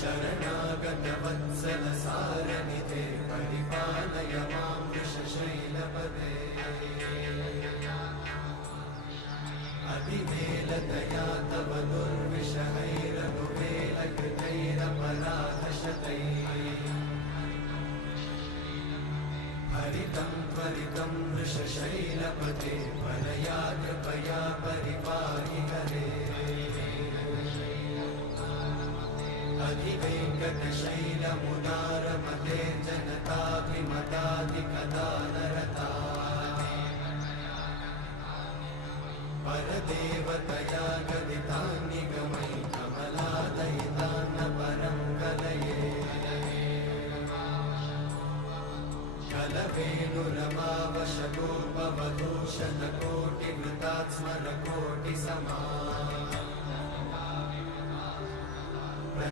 शरणागतवत्सल सारनिधे परिपालय मां वृषशैलपदे अतिवेलतया तव दुर्विषहैरनुवेलकृतैरपराधशतैः हरितं त्वरितं वृषशैलपते परया कृपया परिपाहि हरे अधिवेङ्कटशैलमुदारमते जनताभिमताधिकदानरता परदेवतया गदितान्निगमै कमलादयितान्न परं कलये कलवेणुरमावशतोपवधूशतकोटिवृतात् स्मरकोटिसमा